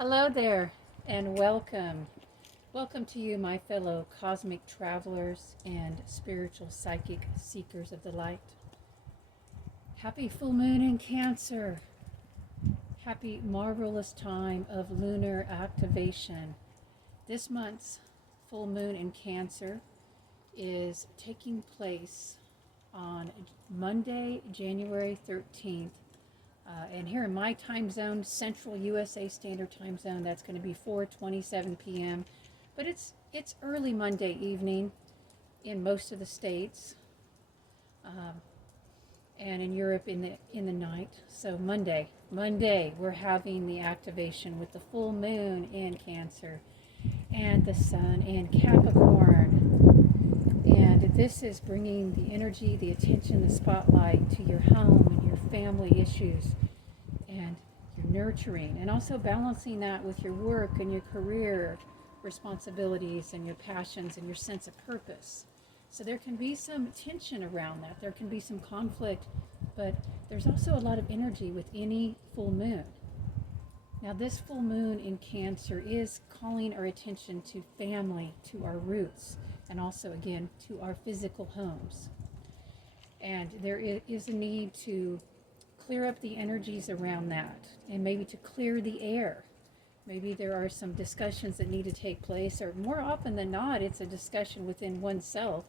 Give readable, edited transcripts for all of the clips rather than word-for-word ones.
Hello there, and welcome. Welcome to you, my fellow cosmic travelers and spiritual psychic seekers of the light. Happy full moon in Cancer. Happy marvelous time of lunar activation. This month's full moon in Cancer is taking place on Monday, January 13th. And here in my time zone, Central USA Standard Time Zone, that's going to be 4:27 p.m. But it's early Monday evening in most of the states, um, and in Europe in the night. So Monday, we're having the activation with the full moon in Cancer and the sun in Capricorn. And this is bringing the energy, the attention, the spotlight to your home and your family issues and your nurturing, and also balancing that with your work and your career responsibilities and your passions and your sense of purpose. So there can be some tension around that. There can be some conflict, but there's also a lot of energy with any full moon. Now, this full moon in Cancer is calling our attention to family, to our roots, and also, again, to our physical homes. And there is a need to clear up the energies around that, and maybe to clear the air. Maybe there are some discussions that need to take place, or more often than not, it's a discussion within oneself,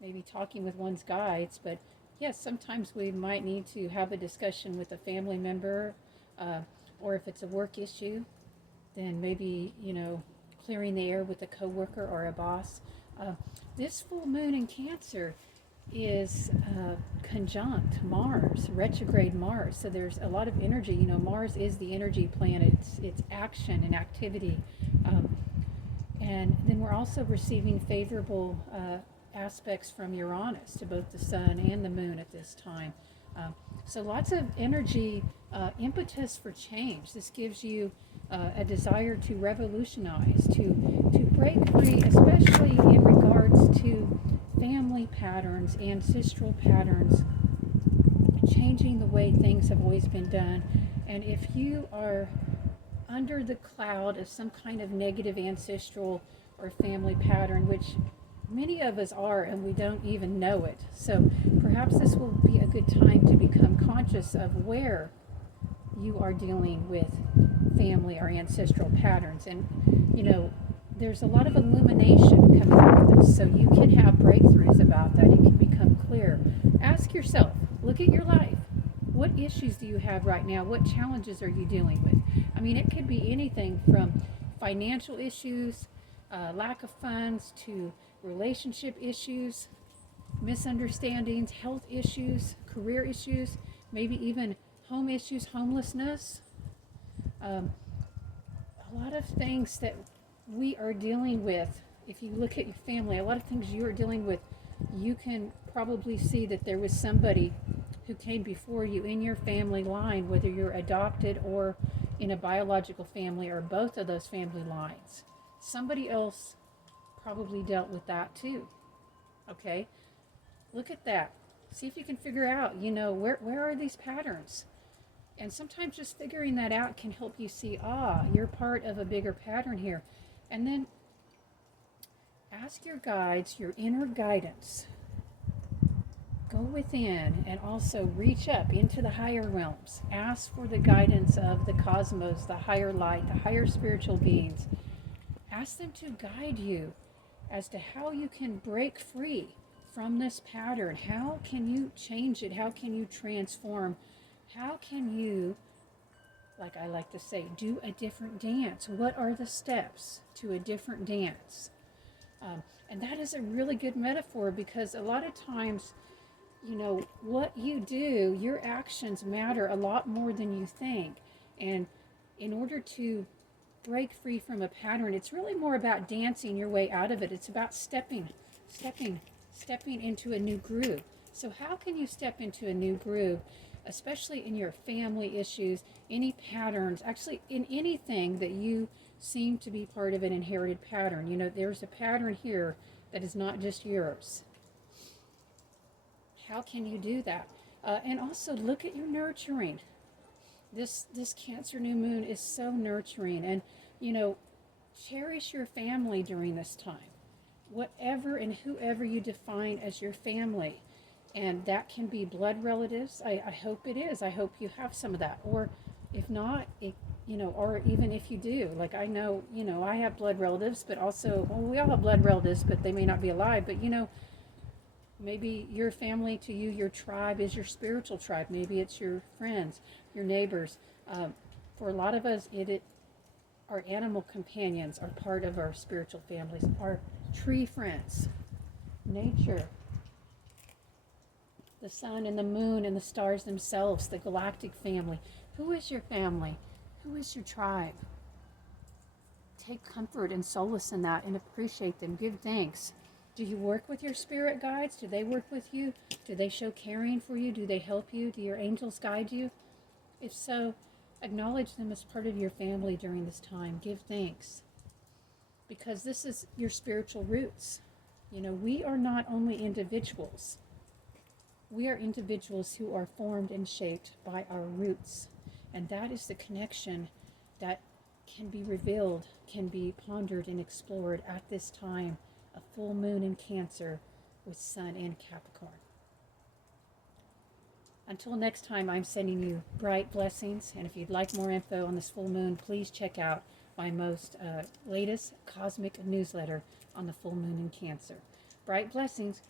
maybe talking with one's guides. But yes, sometimes we might need to have a discussion with a family member, or if it's a work issue, then maybe, clearing the air with a coworker or a boss. This full moon in Cancer is conjunct Mars, retrograde Mars. So there's a lot of energy. Mars is the energy planet. It's action and activity. And then we're also receiving favorable aspects from Uranus to both the sun and the moon at this time. So lots of energy, impetus for change. This gives you a desire to revolutionize, to break free, especially in regards to family patterns, ancestral patterns, changing the way things have always been done. And if you are under the cloud of some kind of negative ancestral or family pattern, which many of us are, and we don't even know it. So perhaps this will be a good time to become conscious of where you are dealing with family or ancestral patterns. And, there's a lot of illumination coming with this, so you can have breakthroughs about that. It can become clear. Ask yourself, look at your life. What issues do you have right now? What challenges are you dealing with? I mean, it could be anything from financial issues, lack of funds, to relationship issues, misunderstandings, health issues, career issues, maybe even home issues, homelessness. A lot of things that we are dealing with. If you look at your family, a lot of things you are dealing with, you can probably see that there was somebody who came before you in your family line, whether you're adopted or in a biological family, or both of those family lines. Somebody else probably dealt with that too. Okay? Look at that. See if you can figure out, where are these patterns? And sometimes just figuring that out can help you see, you're part of a bigger pattern here. And then ask your guides, your inner guidance. Go within and also reach up into the higher realms. Ask for the guidance of the cosmos, the higher light, the higher spiritual beings. Ask them to guide you as to how you can break free from this pattern. How can you change it? How can you transform? How can you, like I like to say, do a different dance? What are the steps to a different dance? And that is a really good metaphor, because a lot of times, what you do, your actions matter a lot more than you think. And in order to break free from a pattern, it's really more about dancing your way out of it. It's about stepping into a new groove. So how can you step into a new groove, especially in your family issues, any patterns, actually in anything that you seem to be part of an inherited pattern? There's a pattern here that is not just yours. How can you do that? And also look at your nurturing. This Cancer new moon is so nurturing, and you know, cherish your family during this time, whatever and whoever you define as your family. And that can be blood relatives. I hope it is. I hope you have some of that. Or if not, it, you know, or even if you do, like I know, you know, I have blood relatives, but also, well, we all have blood relatives, but they may not be alive. But, you know, maybe your family to you, your tribe is your spiritual tribe. Maybe it's your friends, your neighbors. For a lot of us, our animal companions are part of our spiritual families, our tree friends, nature, the sun and the moon and the stars themselves, the galactic family. Who is your family? Who is your tribe? Take comfort and solace in that and appreciate them. Give thanks. Do you work with your spirit guides? Do they work with you? Do they show caring for you? Do they help you? Do your angels guide you? If so, acknowledge them as part of your family during this time. Give thanks. Because this is your spiritual roots. You know, we are not only individuals, we are individuals who are formed and shaped by our roots. And that is the connection that can be revealed, can be pondered and explored at this time, a full moon in Cancer with Sun in Capricorn. Until next time, I'm sending you bright blessings. And if you'd like more info on this full moon, please check out my most latest cosmic newsletter on the full moon in Cancer. Bright blessings.